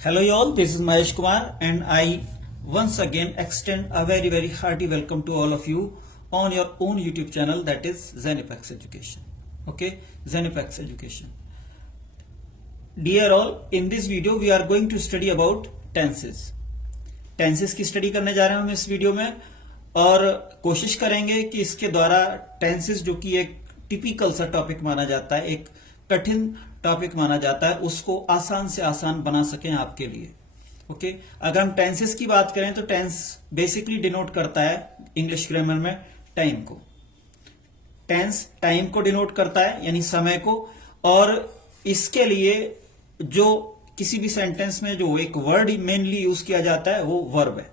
Hello y'all, this is Mahesh Kumar and I once again extend a very hearty welcome to all of you on your own YouTube channel, that is Zenipex Education. Okay, Zenipex Education. Dear all, in this video we are going to study about tenses. Tenses की study करने जा रहे हैं हम इस video में और कोशिश करेंगे कि इसके द्वारा टेंसेस जो कि एक टिपिकल सा टॉपिक माना जाता है, एक कठिन टॉपिक माना जाता है, उसको आसान से आसान बना सकें आपके लिए. ओके, अगर हम टेंसेस की बात करें तो टेंस बेसिकली डिनोट करता है इंग्लिश ग्रामर में टाइम को. टेंस टाइम को डिनोट करता है यानी समय को, और इसके लिए जो किसी भी सेंटेंस में जो एक वर्ड मेनली यूज किया जाता है वो वर्ब है.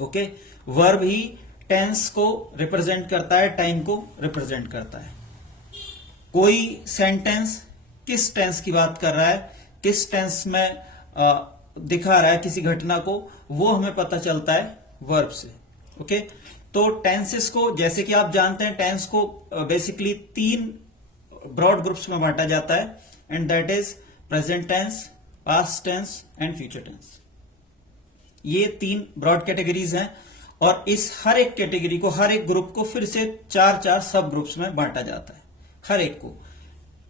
ओके, वर्ब ही टेंस को रिप्रेजेंट करता है, टाइम को रिप्रेजेंट करता है. कोई सेंटेंस किस टेंस की बात कर रहा है, किस टेंस में दिखा रहा है किसी घटना को, वो हमें पता चलता है वर्ब से. ओके, तो टेंसेस को जैसे कि आप जानते हैं, टेंस को बेसिकली 3 ब्रॉड ग्रुप्स में बांटा जाता है, and that is present tense, past tense and future tense. ये 3 ब्रॉड कैटेगरीज हैं और इस हर एक कैटेगरी को, हर एक ग्रुप को फिर से 4 सब ग्रुप्स में बांटा जाता है, हर एक को.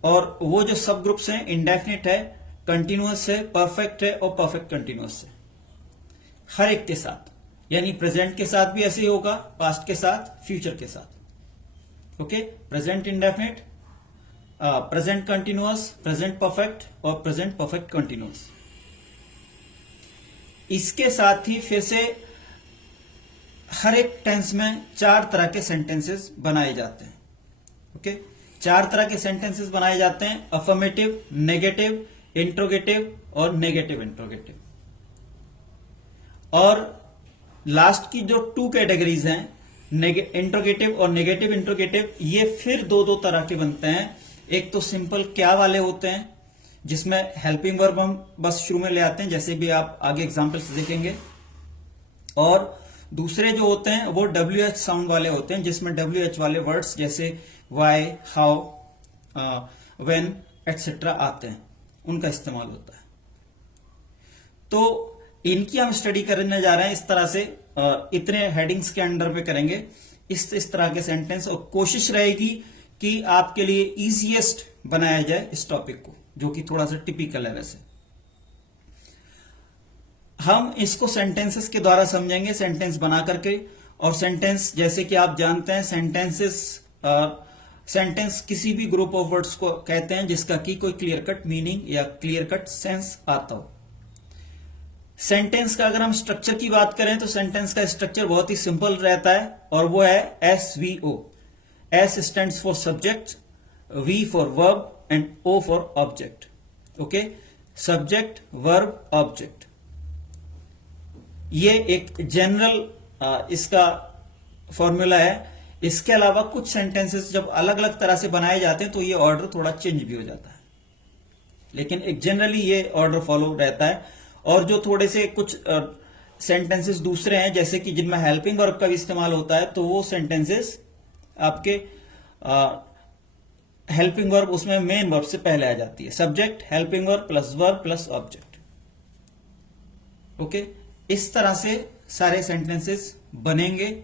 और वो जो सब ग्रुप्स हैं, इंडेफिनिट है, कंटिन्यूअस है, परफेक्ट है और परफेक्ट कंटिन्यूअस है. हर एक के साथ, यानी प्रेजेंट के साथ भी ऐसे ही होगा, पास्ट के साथ, फ्यूचर के साथ. Okay, present indefinite, present continuous, present perfect और प्रेजेंट परफेक्ट कंटिन्यूअस. इसके साथ ही फिर से हर एक टेंस में 4 तरह के सेंटेंसेस बनाए जाते हैं. ओके, 4 तरह के सेंटेंसेस बनाए जाते हैं: अफर्मेटिव, नेगेटिव, इंट्रोगेटिव और नेगेटिव इंट्रोगेटिव. और लास्ट की जो 2 कैटेगरीज हैं, इंट्रोगेटिव और नेगेटिव इंट्रोगेटिव, ये फिर 2 तरह के बनते हैं. एक तो सिंपल क्या वाले होते हैं जिसमें हेल्पिंग वर्ब हम बस शुरू में ले आते हैं, जैसे भी आप आगे एग्जांपल्स देखेंगे. और दूसरे जो होते हैं वो WH साउंड वाले होते हैं, जिसमें WH वाले वर्ड्स जैसे वाई, हाउ, व्हेन एटसेट्रा आते हैं, उनका इस्तेमाल होता है. तो इनकी हम स्टडी करने जा रहे हैं इस तरह से, इतने हेडिंग्स के अंडर पे करेंगे इस तरह के सेंटेंस, और कोशिश रहेगी कि आपके लिए इजीएस्ट बनाया जाए इस टॉपिक को, जो कि थोड़ा सा टिपिकल है. वैसे हम इसको सेंटेंसेस के द्वारा समझेंगे, सेंटेंस बना करके. और सेंटेंस जैसे कि आप जानते हैं, सेंटेंस किसी भी ग्रुप ऑफ वर्ड्स को कहते हैं जिसका कि कोई क्लियर कट मीनिंग या क्लियर कट सेंस आता हो. सेंटेंस का अगर हम स्ट्रक्चर की बात करें तो सेंटेंस का स्ट्रक्चर बहुत ही सिंपल रहता है, और वो है SVO. S stands for subject, V for verb and O for object. Okay, subject, verb, object. ये एक जनरल इसका फॉर्मूला है. इसके अलावा कुछ सेंटेंसेस जब अलग अलग तरह से बनाए जाते हैं तो ये ऑर्डर थोड़ा चेंज भी हो जाता है, लेकिन एक जनरली ये ऑर्डर फॉलो रहता है. और जो थोड़े से कुछ सेंटेंसेस दूसरे हैं, जैसे कि जिनमें हेल्पिंग वर्ब का भी इस्तेमाल होता है, तो वो सेंटेंसेस आपके हेल्पिंग वर्ब उसमें मेन वर्ब से पहले आ जाती है. Subject, helping verb plus verb plus object. Okay, इस तरह से सारे सेंटेंसेस बनेंगे.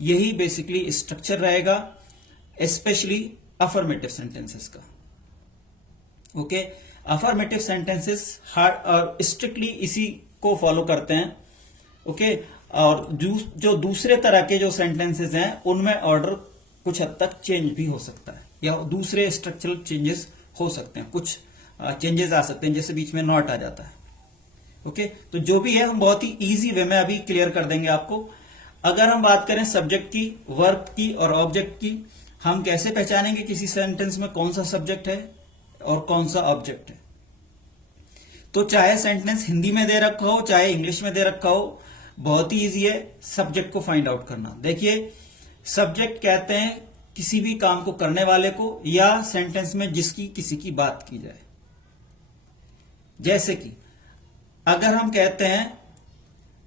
यही बेसिकली स्ट्रक्चर रहेगा, स्पेशली अफर्मेटिव सेंटेंसेस का. ओके, अफर्मेटिव सेंटेंसेस हार्ड और स्ट्रिक्टली इसी को फॉलो करते हैं. ओके, और जो दूसरे तरह के जो सेंटेंसेस हैं उनमें ऑर्डर कुछ हद तक चेंज भी हो सकता है, या दूसरे स्ट्रक्चरल चेंजेस हो सकते हैं, कुछ चेंजेस आ सकते हैं, जैसे बीच में नॉट आ जाता है. ओके, तो जो भी है हम बहुत ही इजी वे में अभी क्लियर कर देंगे आपको. अगर हम बात करें सब्जेक्ट की, वर्ब की और ऑब्जेक्ट की, हम कैसे पहचानेंगे किसी सेंटेंस में कौन सा सब्जेक्ट है और कौन सा ऑब्जेक्ट है. तो चाहे सेंटेंस हिंदी में दे रखा हो चाहे इंग्लिश में दे रखा हो, बहुत ही इजी है सब्जेक्ट को फाइंड आउट करना. देखिए, सब्जेक्ट कहते हैं किसी भी काम को करने वाले को, या सेंटेंस में जिसकी किसी की बात की जाए. जैसे कि अगर हम कहते हैं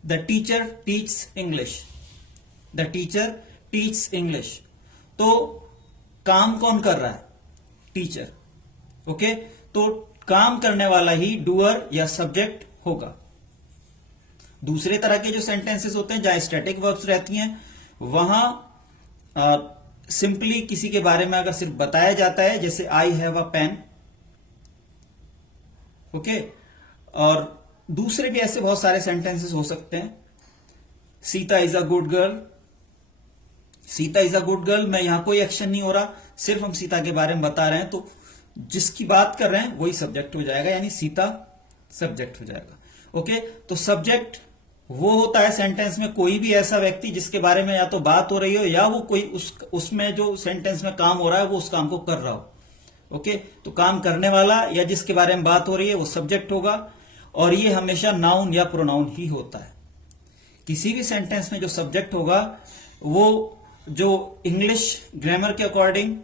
the teacher teaches English, the teacher teaches English, तो काम कौन कर रहा है? टीचर. ओके, तो काम करने वाला ही डूअर या सब्जेक्ट होगा। दूसरे तरह के जो सेंटेंसेस होते हैं जहां स्टैटिक वर्ब्स रहती हैं, वहां सिंपली किसी के बारे में अगर सिर्फ बताया जाता है, जैसे I have a pen, okay. और दूसरे भी ऐसे बहुत सारे सेंटेंसेस हो सकते हैं। Sita is a good girl, Sita is a good girl में यहां कोई एक्शन नहीं हो रहा, सिर्फ हम सीता के बारे में बता रहे हैं, तो जिसकी बात कर रहे हैं वही सब्जेक्ट हो जाएगा, यानी सीता सब्जेक्ट हो जाएगा। ओके, तो सब्जेक्ट वो होता है सेंटेंस में कोई भी ऐसा व्यक्ति जिसके बारे में या तो बात हो रही हो या वो कोई उसमें जो सेंटेंस में काम हो रहा है वो उस काम को कर रहा हो। ओके, तो काम करने वाला या जिसके बारे में बात हो रही है वो सब्जेक्ट होगा, और ये हमेशा नाउन या प्रोनाउन ही होता है। किसी भी सेंटेंस में जो सब्जेक्ट होगा वो जो इंग्लिश ग्रामर के अकॉर्डिंग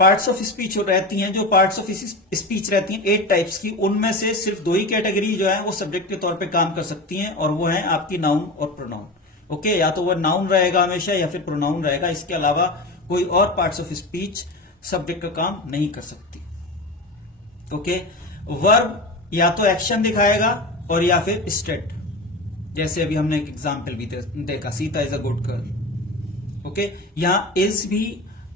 पार्ट्स ऑफ स्पीच रहती हैं, जो पार्ट्स ऑफ स्पीच रहती हैं 8 टाइप्स की, उनमें से सिर्फ 2 ही कैटेगरी जो है वो सब्जेक्ट के तौर पे काम कर सकती हैं, और वो है आपकी नाउन और प्रोनाउन। ओके, या तो वो नाउन रहेगा हमेशा या फिर प्रोनाउन रहेगा, इसके अलावा कोई और पार्ट्स ऑफ स्पीच सब्जेक्ट का काम नहीं कर सकती। ओके, वर्ब या तो एक्शन दिखाएगा और या फिर स्टेट, जैसे अभी हमने एक एग्जाम्पल भी देखा, Sita is a good girl. Okay, यहां इज भी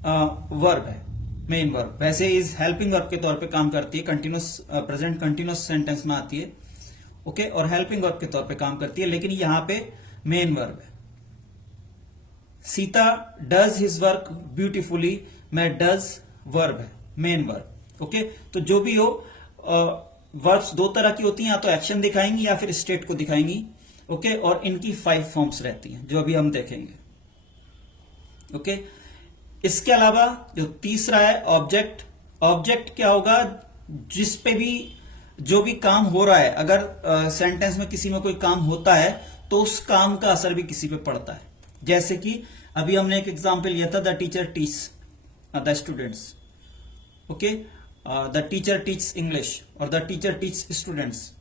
वर्ब है, मेन वर्ब। वैसे इज हेल्पिंग वर्ब के तौर पे काम करती है, कंटिन्यूस प्रेजेंट कंटिन्यूस सेंटेंस में आती है। ओके, और हेल्पिंग वर्ब के तौर पे काम करती है, लेकिन यहां पे मेन वर्ब है। Sita does his work beautifully में डज वर्ब है, मेन वर्ब। ओके, तो जो भी हो वर्ब्स 2 तरह की होती हैं, या तो एक्शन दिखाएंगी या फिर स्टेट को दिखाएंगी। ओके, और इनकी 5 फॉर्म्स रहती हैं जो अभी हम देखेंगे। ओके, इसके अलावा जो तीसरा है ऑब्जेक्ट। ऑब्जेक्ट क्या होगा, जिस पे भी जो भी काम हो रहा है, अगर सेंटेंस में किसी में कोई काम होता है तो उस काम का असर भी किसी पे पड़ता है। जैसे कि अभी हमने एक एग्जांपल लिया था, the teacher teach the students. Okay, the teacher teach English और द टीचर टीच स्टूडेंट्स।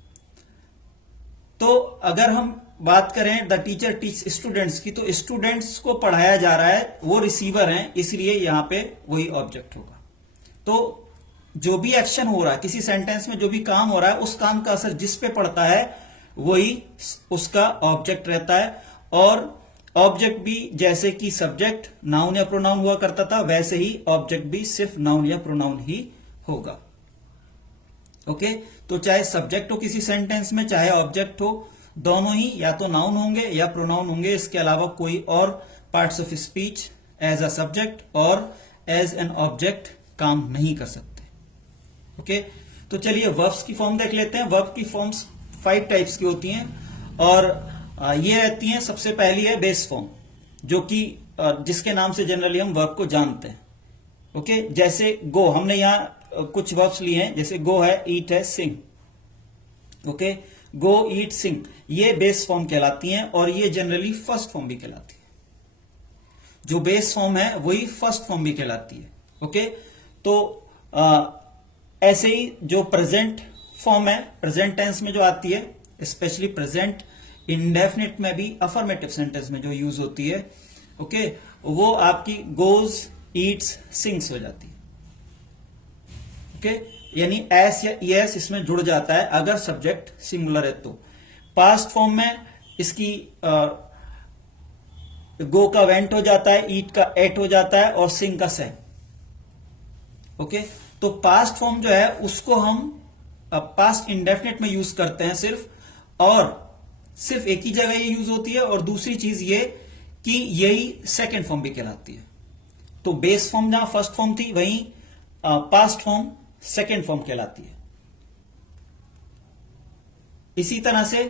तो अगर हम बात करें द टीचर टीच स्टूडेंट्स की, तो स्टूडेंट्स को पढ़ाया जा रहा है, वो रिसीवर हैं, इसलिए यहां पे वही ऑब्जेक्ट होगा। तो जो भी एक्शन हो रहा है किसी सेंटेंस में, जो भी काम हो रहा है, उस काम का असर जिस पे पड़ता है वही उसका ऑब्जेक्ट रहता है। और ऑब्जेक्ट भी जैसे कि सब्जेक्ट नाउन या प्रोनाउन हुआ करता था, वैसे ही ऑब्जेक्ट भी सिर्फ नाउन या प्रोनाउन ही होगा। ओके, तो चाहे सब्जेक्ट हो किसी सेंटेंस में, चाहे ऑब्जेक्ट हो, दोनों ही या तो नाउन होंगे या प्रोनाउन होंगे। इसके अलावा कोई और parts of speech as a subject और एज एन ऑब्जेक्ट काम नहीं कर सकते। ओके, तो चलिए वर्ब्स की फॉर्म देख लेते हैं। वर्ब की फॉर्म्स 5 टाइप्स की होती हैं, और ये रहती हैं। सबसे पहली है बेस फॉर्म, जो कि जिसके नाम से जनरली हम वर्ब को जानते हैं। ओके, जैसे गो, हमने यहां कुछ वर्ब्स लिए हैं, जैसे गो है, ईट है, सिंग। ओके, गो, ईट, सिंग, ये बेस फॉर्म कहलाती हैं, और ये जनरली फर्स्ट फॉर्म भी कहलाती है। जो बेस फॉर्म है वही फर्स्ट फॉर्म भी कहलाती है। ओके, तो ऐसे ही जो प्रेजेंट फॉर्म है, प्रेजेंट टेंस में जो आती है, स्पेशली प्रेजेंट इंडेफिनिट में भी अफर्मेटिव सेंटेंस में जो यूज होती है, ओके, वो आपकी गोज, ईट्स, सिंग्स हो जाती है। ओके, यानी एस या ईएस इसमें जुड़ जाता है अगर सब्जेक्ट सिंगुलर है तो। पास्ट फॉर्म में इसकी गो का वेंट हो जाता है, ईट का एट हो जाता है, और सिंग का से। ओके, तो पास्ट फॉर्म जो है उसको हम पास्ट इंडेफिनिट में यूज करते हैं सिर्फ, और सिर्फ एक ही जगह ये यूज होती है। और दूसरी चीज ये कि यही सेकेंड फॉर्म भी कहलाती है। तो बेस फॉर्म जहां फर्स्ट फॉर्म थी, वहीं पास्ट फॉर्म सेकेंड फॉर्म कहलाती है। इसी तरह से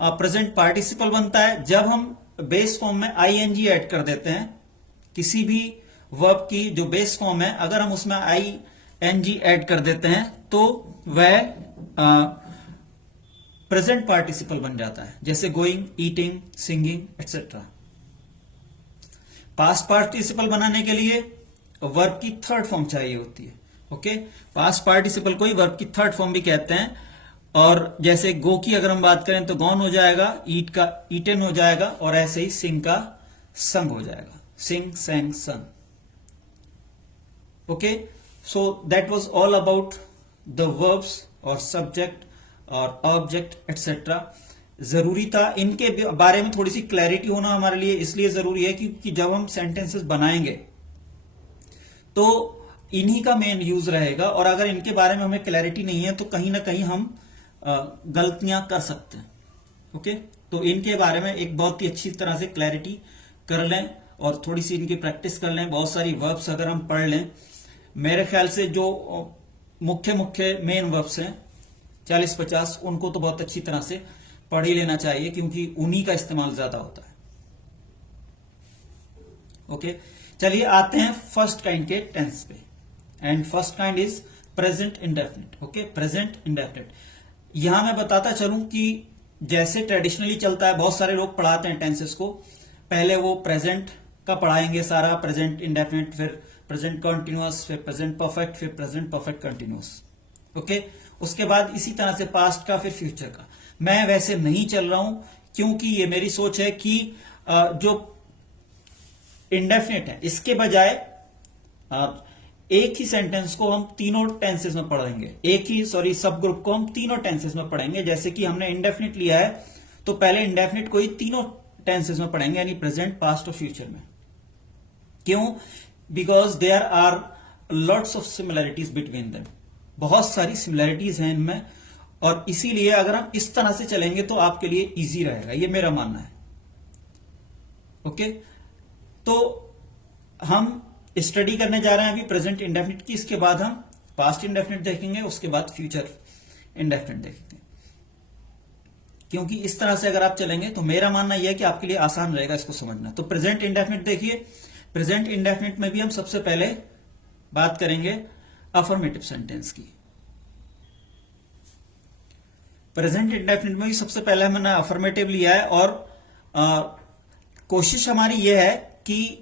प्रेजेंट पार्टिसिपल बनता है जब हम बेस फॉर्म में आईएनजी ऐड कर देते हैं। किसी भी वर्ब की जो बेस फॉर्म है, अगर हम उसमें आईएनजी ऐड कर देते हैं तो वह प्रेजेंट पार्टिसिपल बन जाता है, जैसे going, eating, singing etcetera. Past participle बनाने के लिए वर्ब की थर्ड फॉर्म चाहिए होती है। ओके, पास्ट पार्टिसिपल को ही वर्ब की थर्ड फॉर्म भी कहते हैं। और जैसे गो की अगर हम बात करें तो गॉन हो जाएगा, ईट का ईटन हो जाएगा, और ऐसे ही सिंग का संग हो जाएगा, sing, sang, sung. Okay, so that was all about the verbs और सब्जेक्ट और ऑब्जेक्ट एटसेट्रा। जरूरी था इनके बारे में थोड़ी सी क्लैरिटी होना हमारे लिए इसलिए जरूरी है क्योंकि जब हम सेंटेंसेस बनाएंगे तो इन्हीं का मेन यूज रहेगा, और अगर इनके बारे में हमें क्लैरिटी नहीं है तो कहीं ना कहीं हम गलतियां कर सकते हैं। ओके, तो इनके बारे में एक बहुत ही अच्छी तरह से क्लैरिटी कर लें और थोड़ी सी इनकी प्रैक्टिस कर लें। बहुत सारी वर्ब्स अगर हम पढ़ लें, मेरे ख्याल से जो मुख्य मुख्य मेन वर्ब्स हैं 40-50, उनको तो बहुत अच्छी तरह से पढ़ ही लेना चाहिए क्योंकि उन्हीं का इस्तेमाल ज्यादा होता है। ओके, चलिए आते हैं फर्स्ट काइंड के टेंस पे, and first kind is present indefinite. Okay, present indefinite. यहां मैं बताता चलूं कि जैसे ट्रेडिशनली चलता है, बहुत सारे लोग पढ़ाते हैं टेंसेस को, पहले वो प्रेजेंट का पढ़ाएंगे सारा, प्रेजेंट इंडेफिनिट, फिर प्रेजेंट कॉन्टिन्यूअस, फिर प्रेजेंट परफेक्ट, फिर प्रेजेंट परफेक्ट कंटिन्यूअस। ओके, उसके बाद इसी तरह से पास्ट का, फिर फ्यूचर का। मैं वैसे नहीं चल रहा हूं क्योंकि ये मेरी सोच है कि जो इंडेफिनिट है इसके बजाय एक ही सेंटेंस को हम तीनों टेंसेस में पढ़ेंगे, एक ही सब ग्रुप को हम तीनों टेंसेस में पढ़ेंगे। जैसे कि हमने इंडेफिनिट लिया है तो पहले इंडेफिनिट को ही तीनों टेंसेस में पढ़ेंगे, यानी प्रेजेंट, पास्ट और फ्यूचर में। क्यों? Because there are lots of similarities between them, बहुत सारी सिमिलैरिटीज हैं इनमें, और इसीलिए अगर हम इस तरह से चलेंगे तो आपके लिए इजी रहेगा, ये मेरा मानना है। ओके, तो हम स्टडी करने जा रहे हैं अभी प्रेजेंट इंडेफिनिट की, इसके बाद हम पास्ट इंडेफिनिट देखेंगे, उसके बाद फ्यूचर इंडेफिनिट देखेंगे। क्योंकि इस तरह से अगर आप चलेंगे तो मेरा मानना यह है कि आपके लिए आसान रहेगा इसको समझना। तो प्रेजेंट इंडेफिनिट देखिए, प्रेजेंट इंडेफिनिट में भी हम सबसे पहले बात करेंगे अफर्मेटिव सेंटेंस की। प्रेजेंट इंडेफिनिट में भी सबसे पहले हमने अफर्मेटिव लिया है, और कोशिश हमारी यह है कि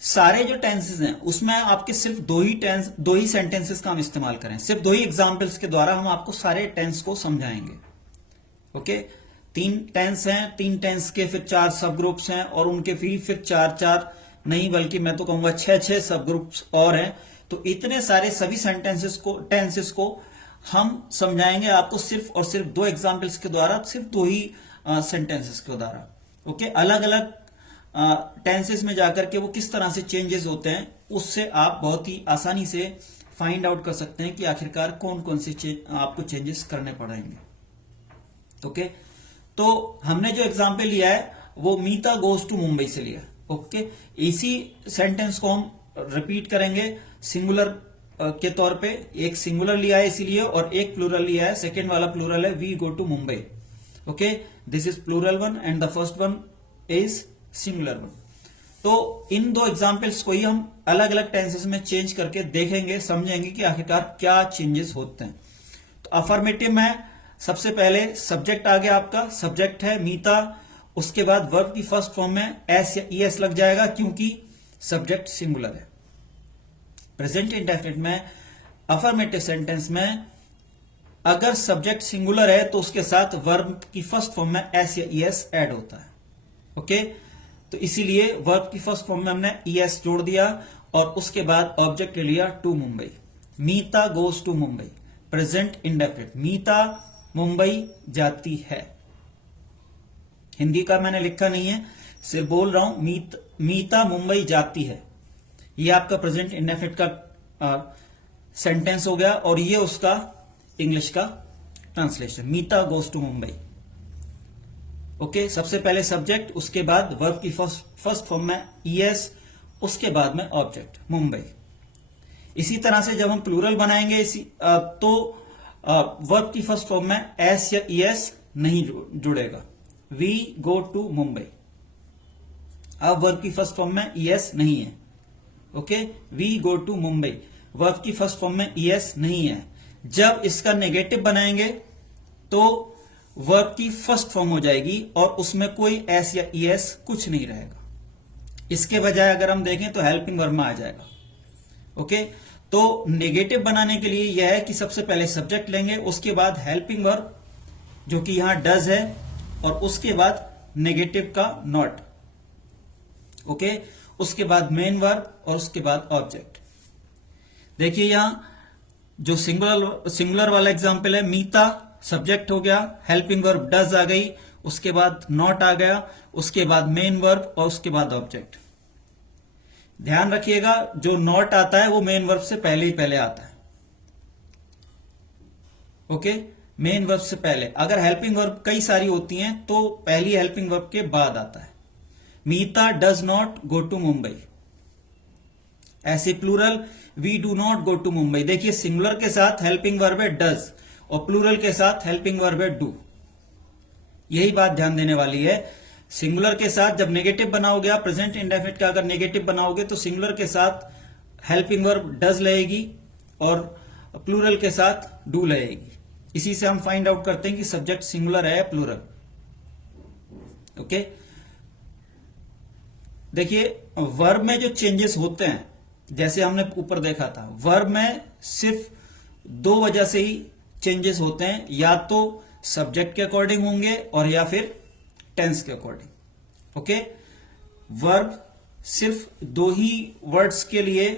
सारे जो टेंसेस हैं उसमें आपके सिर्फ दो ही सेंटेंसेस का हम इस्तेमाल करें, सिर्फ दो ही एग्जाम्पल्स के द्वारा हम आपको सारे टेंस को समझाएंगे। ओके, 3 टेंस हैं, 3 टेंस के फिर 4 सब ग्रुप्स हैं, और उनके फिर 4 नहीं बल्कि मैं तो कहूंगा 6 सब ग्रुप्स और हैं। तो इतने सारे सभी टेंसेस को हम समझाएंगे आपको सिर्फ और सिर्फ 2 एग्जाम्पल्स के द्वारा, सिर्फ 2 ही सेंटेंसेस के द्वारा। ओके, अलग अलग टेंसेस में जाकर के वो किस तरह से चेंजेस होते हैं, उससे आप बहुत ही आसानी से फाइंड आउट कर सकते हैं कि आखिरकार कौन कौन से आपको चेंजेस करने पड़ेंगे। ओके, तो हमने जो एग्जाम्पल लिया है वो मीता गोज टू मुंबई से लिया। ओके, इसी सेंटेंस को हम रिपीट करेंगे सिंगुलर के तौर पे, एक सिंगुलर लिया है इसीलिए, और एक प्लूरल लिया है, सेकेंड वाला प्लूरल है we go to Mumbai. Okay, this is plural one and the first one is singular one. तो इन 2 एग्जाम्पल्स को ही हम अलग अलग टेंसेस में चेंज करके देखेंगे, समझेंगे कि आखिरकार क्या चेंजेस होते हैं। तो अफर्मेटिव में सबसे पहले सब्जेक्ट आ गया, आपका सब्जेक्ट है मीता, उसके बाद वर्ब की फर्स्ट फॉर्म में एस या ईएस लग जाएगा क्योंकि सब्जेक्ट सिंगुलर है। प्रेजेंट इंडेफिनिट में अफर्मेटिव सेंटेंस में अगर सब्जेक्ट सिंगुलर है तो उसके साथ वर्ब की फर्स्ट फॉर्म में एस या ईएस ऐड होता है। ओके, तो इसीलिए वर्ब की फर्स्ट फॉर्म में हमने ईएस जोड़ दिया, और उसके बाद ऑब्जेक्ट ले लिया to Mumbai. Meeta goes to Mumbai, present indefinite, Meeta Mumbai जाती है। हिंदी का मैंने लिखा नहीं है, सिर्फ बोल रहा हूं मीता मुंबई जाती है। ये आपका प्रेजेंट इंडेफिनिट का सेंटेंस हो गया, और ये उसका इंग्लिश का translation, Meeta goes to Mumbai. Okay, सबसे पहले सब्जेक्ट, उसके बाद वर्ब की फर्स्ट फॉर्म में ईएस, उसके बाद में ऑब्जेक्ट मुंबई। इसी तरह से जब हम प्लूरल बनाएंगे तो वर्ब की फर्स्ट फॉर्म में एस या ईएस नहीं जुड़ेगा, वी गो टू मुंबई। अब वर्ब की फर्स्ट फॉर्म में ईएस नहीं है। Okay, we go to Mumbai, verb की फर्स्ट फॉर्म में ईएस नहीं है। जब इसका नेगेटिव बनाएंगे तो वर्ब की फर्स्ट फॉर्म हो जाएगी और उसमें कोई एस या ईएस कुछ नहीं रहेगा। इसके बजाय अगर हम देखें तो हेल्पिंग वर्ब में आ जाएगा। ओके, तो नेगेटिव बनाने के लिए यह है कि सबसे पहले सब्जेक्ट लेंगे, उसके बाद हेल्पिंग वर्ब जो कि यहां डज है, और उसके बाद नेगेटिव का नॉट। ओके, उसके बाद मेन वर्ब और उसके बाद ऑब्जेक्ट। देखिए यहां जो सिंगुलर वाला एग्जाम्पल है, मीता सब्जेक्ट हो गया, हेल्पिंग वर्ब डज आ गई, उसके बाद नॉट आ गया, उसके बाद मेन वर्ब और उसके बाद ऑब्जेक्ट। ध्यान रखिएगा जो नॉट आता है वो मेन वर्ब से पहले ही पहले आता है। ओके, मेन वर्ब से पहले। अगर हेल्पिंग वर्ब कई सारी होती हैं तो पहली हेल्पिंग वर्ब के बाद आता है। Meeta does not go to Mumbai. ऐसे plural, we do not go to Mumbai. देखिए सिंगुलर के साथ हेल्पिंग वर्ब है डज और प्लूरल के साथ हेल्पिंग वर्ब है डू। यही बात ध्यान देने वाली है। सिंगुलर के साथ जब नेगेटिव बनाओगे आप, प्रेजेंट इंडेफिनिट का अगर नेगेटिव बनाओगे तो सिंगुलर के साथ हेल्पिंग वर्ब डज लगेगी और प्लूरल के साथ डू लगेगी। इसी से हम फाइंड आउट करते हैं कि सब्जेक्ट सिंगुलर है या प्लूरल। ओके, देखिए वर्ब में जो चेंजेस होते हैं, जैसे हमने ऊपर देखा था, वर्ब में सिर्फ दो वजह से ही चेंजेस होते हैं, या तो सब्जेक्ट के अकॉर्डिंग होंगे और या फिर टेंस के अकॉर्डिंग। ओके, वर्ब सिर्फ दो ही वर्ड्स के लिए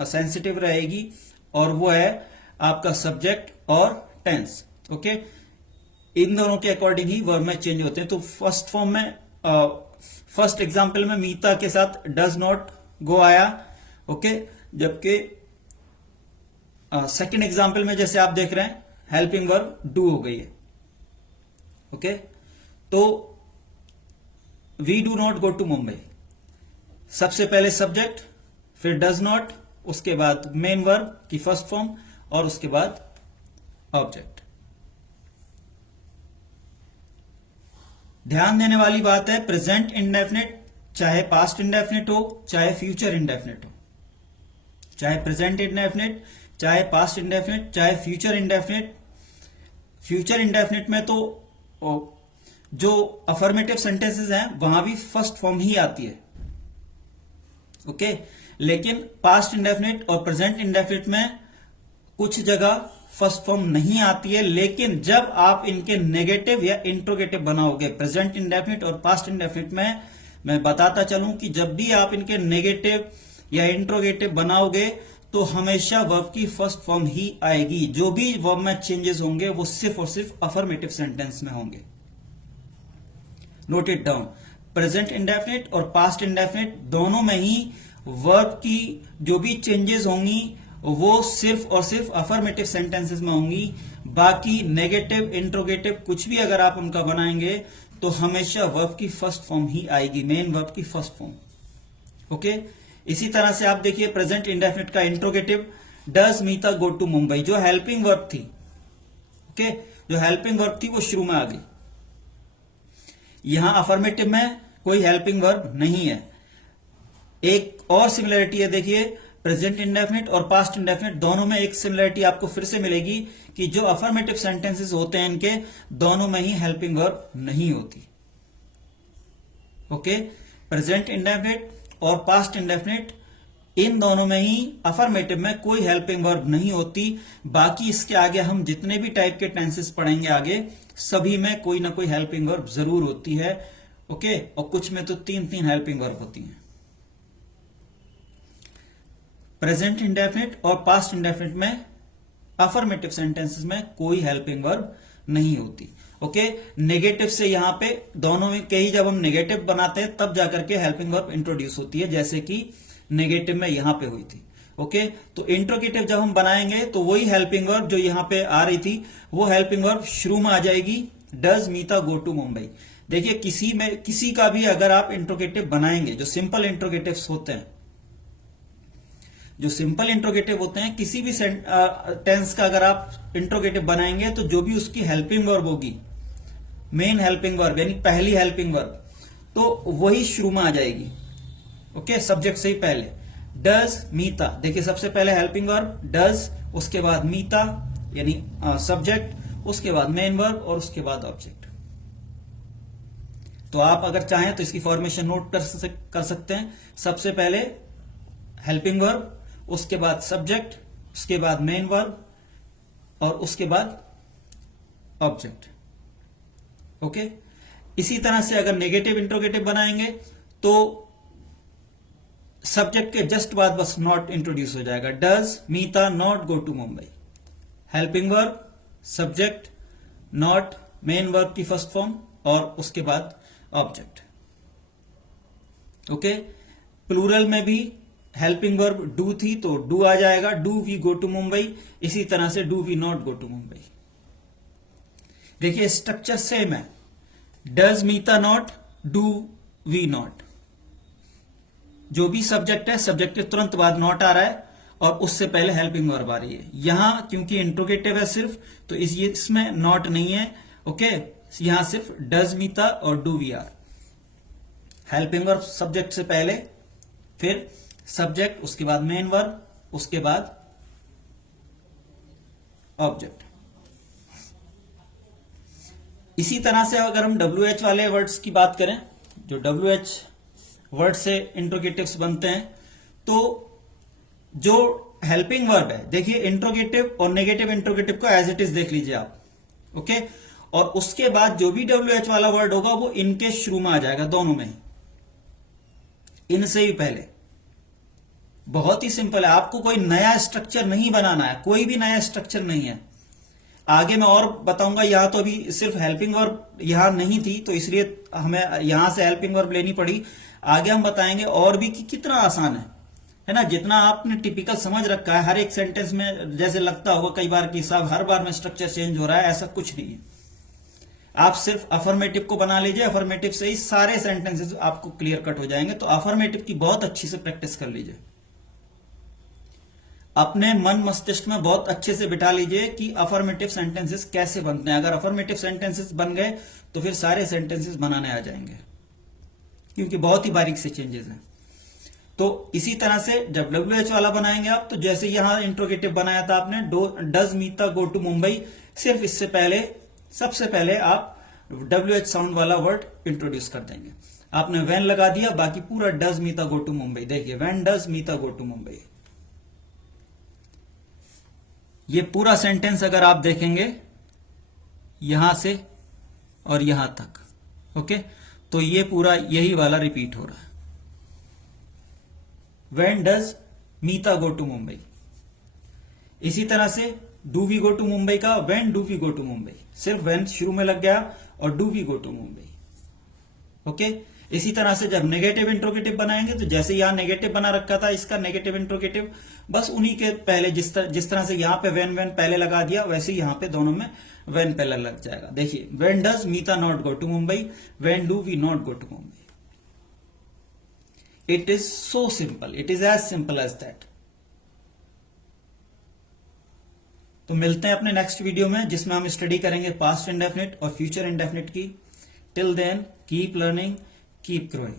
सेंसिटिव रहेगी और वो है आपका सब्जेक्ट और टेंस। ओके, इन दोनों के अकॉर्डिंग ही वर्ब में चेंज होते हैं। तो फर्स्ट फॉर्म में, फर्स्ट एग्जाम्पल में मीता के साथ डज नॉट गो आया। ओके, जबकि सेकंड एग्जाम्पल में जैसे आप देख रहे हैं हेल्पिंग वर्ब डू हो गई है। ओके, तो we do not go to Mumbai, सबसे पहले सब्जेक्ट, फिर डज नॉट, उसके बाद मेन वर्ब की फर्स्ट फॉर्म और उसके बाद ऑब्जेक्ट। ध्यान देने वाली बात है, प्रेजेंट इंडेफिनिट चाहे पास्ट इंडेफिनिट हो चाहे फ्यूचर इंडेफिनिट हो, चाहे प्रेजेंट इंडेफिनिट चाहे पास्ट इंडेफिनिट चाहे फ्यूचर इंडेफिनिट। फ्यूचर इंडेफिनिट में तो जो अफर्मेटिव सेंटेंसेस हैं वहां भी फर्स्ट फॉर्म ही आती है। ओके, लेकिन पास्ट इंडेफिनिट और प्रेजेंट इंडेफिनिट में कुछ जगह फर्स्ट फॉर्म नहीं आती है, लेकिन जब आप इनके नेगेटिव या इंट्रोगेटिव बनाओगे, प्रेजेंट इंडेफिनिट और पास्ट इंडेफिनिट में, मैं बताता चलूं कि जब भी आप इनके नेगेटिव या इंट्रोगेटिव बनाओगे तो हमेशा वर्ब की फर्स्ट फॉर्म ही आएगी। जो भी वर्ब में चेंजेस होंगे वो सिर्फ और सिर्फ अफर्मेटिव सेंटेंस में होंगे। Note it down, present indefinite और पास्ट इंडेफिनिट दोनों में ही वर्ब की जो भी चेंजेस होंगी वो सिर्फ और सिर्फ अफर्मेटिव सेंटेंसेस में होंगी। बाकी नेगेटिव, इंट्रोगेटिव कुछ भी अगर आप उनका बनाएंगे तो हमेशा वर्ब की फर्स्ट फॉर्म ही आएगी, मेन वर्ब की फर्स्ट फॉर्म। ओके, इसी तरह से आप देखिए प्रेजेंट इंडेफिनिट का interrogative, does Meeta go to Mumbai, जो हेल्पिंग वर्ब थी। ओके, जो हेल्पिंग वर्ब थी वो शुरू में आ गई। यहां अफर्मेटिव में कोई हेल्पिंग वर्ब नहीं है। एक और सिमिलरिटी है, देखिए प्रेजेंट इंडेफिनिट और पास्ट इंडेफिनिट दोनों में एक सिमिलरिटी आपको फिर से मिलेगी कि जो अफर्मेटिव सेंटेंसेस होते हैं इनके दोनों में ही हेल्पिंग वर्ब नहीं होती। ओके, प्रेजेंट इंडेफिनिट और पास्ट इंडेफिनिट इन दोनों में ही अफर्मेटिव में कोई हेल्पिंग वर्ब नहीं होती। बाकी इसके आगे हम जितने भी टाइप के टेंसेस पढ़ेंगे आगे, सभी में कोई ना कोई हेल्पिंग वर्ब जरूर होती है। ओके, और कुछ में तो 3-3 हेल्पिंग वर्ब होती हैं। प्रेजेंट इंडेफिनिट और पास्ट इंडेफिनिट में अफर्मेटिव सेंटेंसेस में कोई हेल्पिंग वर्ब नहीं होती। ओके, नेगेटिव से यहां पे दोनों में कई जब हम नेगेटिव बनाते हैं तब जाकर के हेल्पिंग वर्ब इंट्रोड्यूस होती है, जैसे कि नेगेटिव में यहां पे हुई थी। ओके, तो इंट्रोगेटिव जब हम बनाएंगे तो वही हेल्पिंग वर्ब जो यहां पे आ रही थी वो हेल्पिंग वर्ब शुरू में आ जाएगी, does Meeta go to Mumbai. देखिए किसी का भी अगर आप इंट्रोगेटिव बनाएंगे, जो सिंपल इंट्रोगेटिव्स होते हैं, जो सिंपल इंट्रोगेटिव होते हैं, किसी भी टेंस का अगर आप इंट्रोगेटिव बनाएंगे तो जो भी उसकी हेल्पिंग वर्ब होगी, मेन हेल्पिंग वर्ब यानी पहली हेल्पिंग वर्ब, तो वही शुरू में आ जाएगी। ओके, सब्जेक्ट से ही पहले डज मीता, देखिए सबसे पहले हेल्पिंग वर्ब डज, उसके बाद मीता यानी सब्जेक्ट, उसके बाद मेन वर्ब और उसके बाद ऑब्जेक्ट। तो आप अगर चाहें तो इसकी फॉर्मेशन नोट कर सकते हैं। सबसे पहले हेल्पिंग वर्ब, उसके बाद सब्जेक्ट, उसके बाद मेन वर्ब और उसके बाद ऑब्जेक्ट। ओके, इसी तरह से अगर नेगेटिव इंट्रोगेटिव बनाएंगे तो सब्जेक्ट के जस्ट बाद बस नॉट इंट्रोड्यूस हो जाएगा, does Meeta not go to Mumbai. Helping verb, subject, not, main verb की फर्स्ट फॉर्म और उसके बाद ऑब्जेक्ट। ओके, प्लूरल में भी हेल्पिंग वर्ब डू थी तो डू आ जाएगा, do we go to Mumbai. इसी तरह से do we not go to Mumbai. देखिए स्ट्रक्चर सेम है, does Meeta not, do we not. जो भी सब्जेक्ट है, सब्जेक्ट के तुरंत बाद नॉट आ रहा है और उससे पहले हेल्पिंग वर्ब आ रही है। यहां क्योंकि इंट्रोगेटिव है सिर्फ, तो इसमें नॉट नहीं है। ओके, यहां सिर्फ डज मीता और do we are. Helping verb subject से पहले, फिर सब्जेक्ट, उसके बाद मेन वर्ब, उसके बाद ऑब्जेक्ट। इसी तरह से अगर हम WH वाले वर्ड्स की बात करें, जो WH वर्ड से इंट्रोगेटिव्स बनते हैं, तो जो हेल्पिंग वर्ब है, देखिए इंट्रोगेटिव और नेगेटिव इंट्रोगेटिव को एज इट इज देख लीजिए आप। ओके, और उसके बाद जो भी WH वाला वर्ड होगा वो इनके शुरू में आ जाएगा, दोनों में ही, इनसे ही पहले। बहुत ही सिंपल है, आपको कोई नया स्ट्रक्चर नहीं बनाना है, कोई भी नया स्ट्रक्चर नहीं है। आगे मैं और बताऊंगा, यहां तो अभी सिर्फ हेल्पिंग वर्ब यहां नहीं थी तो इसलिए हमें यहां से हेल्पिंग वर्ब लेनी पड़ी। आगे हम बताएंगे और भी कि कितना आसान है ना। जितना आपने टिपिकल समझ रखा है, हर एक सेंटेंस में जैसे लगता होगा कई बार कि साहब हर बार में स्ट्रक्चर चेंज हो रहा है, ऐसा कुछ नहीं है। आप सिर्फ अफर्मेटिव को बना लीजिए, अफर्मेटिव से ही सारे सेंटेंसेस आपको क्लियर कट हो जाएंगे। तो अफर्मेटिव की बहुत अच्छी से प्रैक्टिस कर लीजिए, अपने मन मस्तिष्क में बहुत अच्छे से बिठा लीजिए कि अफर्मेटिव सेंटेंसेस कैसे बनते हैं। अगर अफर्मेटिव सेंटेंसेस बन गए तो फिर सारे सेंटेंसेस बनाने आ जाएंगे, क्योंकि बहुत ही बारीक से चेंजेस हैं। तो इसी तरह से जब WH वाला बनाएंगे आप, तो जैसे यहां इंट्रोगेटिव बनाया था आपने, does Meeta go to Mumbai, सिर्फ इससे पहले सबसे पहले आप WH साउंड वाला वर्ड इंट्रोड्यूस कर देंगे। आपने व्हेन लगा दिया, बाकी पूरा does Meeta go to Mumbai. देखिए when does Meeta go to Mumbai, ये पूरा सेंटेंस अगर आप देखेंगे यहां से और यहां तक, ओके, तो ये पूरा यही वाला रिपीट हो रहा है। When does Meeta go to Mumbai. इसी तरह से do we go to Mumbai का when do we go to Mumbai, सिर्फ व्हेन शुरू में लग गया और do we go to Mumbai. Okay, इसी तरह से जब नेगेटिव इंट्रोगेटिव बनाएंगे, तो जैसे यहां नेगेटिव बना रखा था इसका नेगेटिव इंट्रोगेटिव, बस उन्हीं के पहले जिस तरह से यहां पे व्हेन पहले लगा दिया, वैसे ही यहां पे दोनों में व्हेन पहले लग जाएगा। देखिए when does Meeta not go to Mumbai, when do we not go to Mumbai. It is so simple, it is as simple as that. तो मिलते हैं अपने नेक्स्ट वीडियो में, जिसमें हम स्टडी करेंगे पास्ट इंडेफिनिट और फ्यूचर इंडेफिनिट की। Till then keep learning, keep growing.